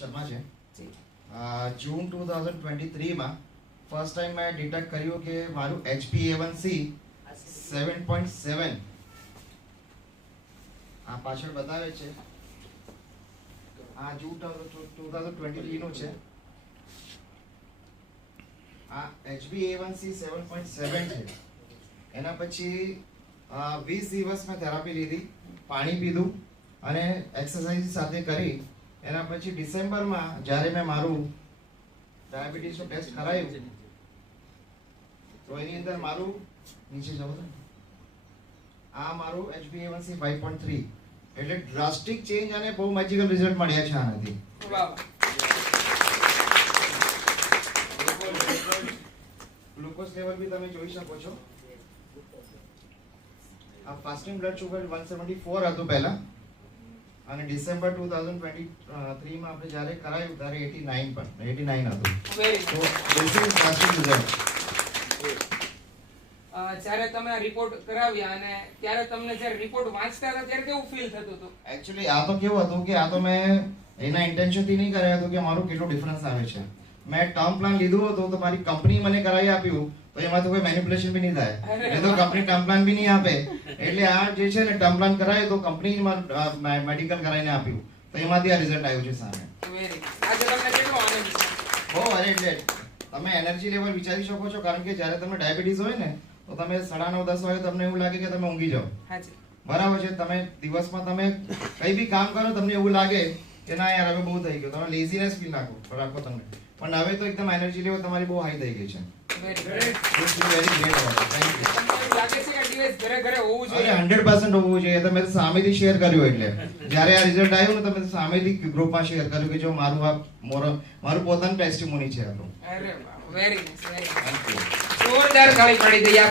શર્મા છે. જૂન 2023 માં first time મેં ડિટેક્ટ કર્યું કે મારું HbA1c 7.7 આ પાછળ બતાવે છે. આ જૂન 2023 નું છે. આ HbA1c 7.7 છે. એના પછી 20 દિવસ મેં થેરાપી લીધી, પાણી પીધું અને એક્સરસાઇઝ સાથે કરી. એના પછી ડિસેમ્બરમાં જ્યારે મેં મારું ડાયાબિટીસનું ટેસ્ટ કરાયું તો એની અંદર મારું નીચે જાવ આ મારું HbA1c 5.3 એટલે ડ્રાસ્ટિક ચેન્જ અને બહુ મેજિકલ રિઝલ્ટ મળ્યા છે આનાથી. ગ્લુકોઝ લેવલ બી તમે જોઈ શકો છો. આ ફાસ્ટિંગ બ્લડ શુગર 174 હતું પહેલા અને ડિસેમ્બર 2023 માં આપણે જ્યારે કરાયું ત્યારે 89 હતું. તો this is drastic result. જ્યારે તમે આ રિપોર્ટ કરાવ્યા અને ત્યારે તમને જ્યારે રિપોર્ટ વાંચતા હતા ત્યારે કેવું ફીલ થતું હતું? એક્ચ્યુઅલી આ તો કેવું હતું કે આ તો મેં એના ઇન્ટેન્શનથી નહીં કરાયું હતું કે મારું કેટલો ડિફરન્સ આવે છે. મેં ટર્મ પ્લાન લીધું હતું તો મારી કંપની મને કરાવી આપ્યું તો એમાં તો કોઈ મેનિપ્યુલેશન બી નહીં થાય. એ તો કંપની ટર્મ પ્લાન બી નહીં આપે. એટલે આ જે છે ને ટર્મ પ્લાન કરાયો તો કંપનીમાં મેડિકલ કરાવીને આપ્યું તો એમાંથી આ રિઝલ્ટ આવ્યું છે સામે. આજે તમને કેટલો આનંદ છે? બહુ અરે એટલે તમે એનર્જી લેવલ વિચારી શકો છો કારણ કે જ્યારે તમને ડાયાબિટીસ હોય ને તો તમે 9:30 10 વાગે તમને એવું લાગે કે તમે ઊંઘી જાઓ. બરાબર છે. તમે દિવસમાં તમે કઈ બી કામ કરો તમને એવું લાગે કે ના યાર હવે બહુ થઈ ગયું, તમે લેઝીનેસ ફીલ રાખો તમને. પણ હવે તો એકદમ એનર્જી લેવલ તમારી બહુ હાઈ થઈ ગઈ છે. Very great. Very great. Thank you. તમને લાગે છે આ ડિવાઇસ ઘરે ઘરે હોવું જોઈએ? અરે 100% હોવું જોઈએ. તમે તો સામેથી શેર કર્યું એટલે જ્યારે આ રિઝલ્ટ આવ્યું ને તમે સામેથી ગ્રુપમાં શેર કર્યું કે જો મારું પોતાનું ટેસ્ટિમોની છે. અરે વાહ, વેરી નાઈસ, વેરી નાઈસ. જોરદાર તાળી પાડી દઈએ.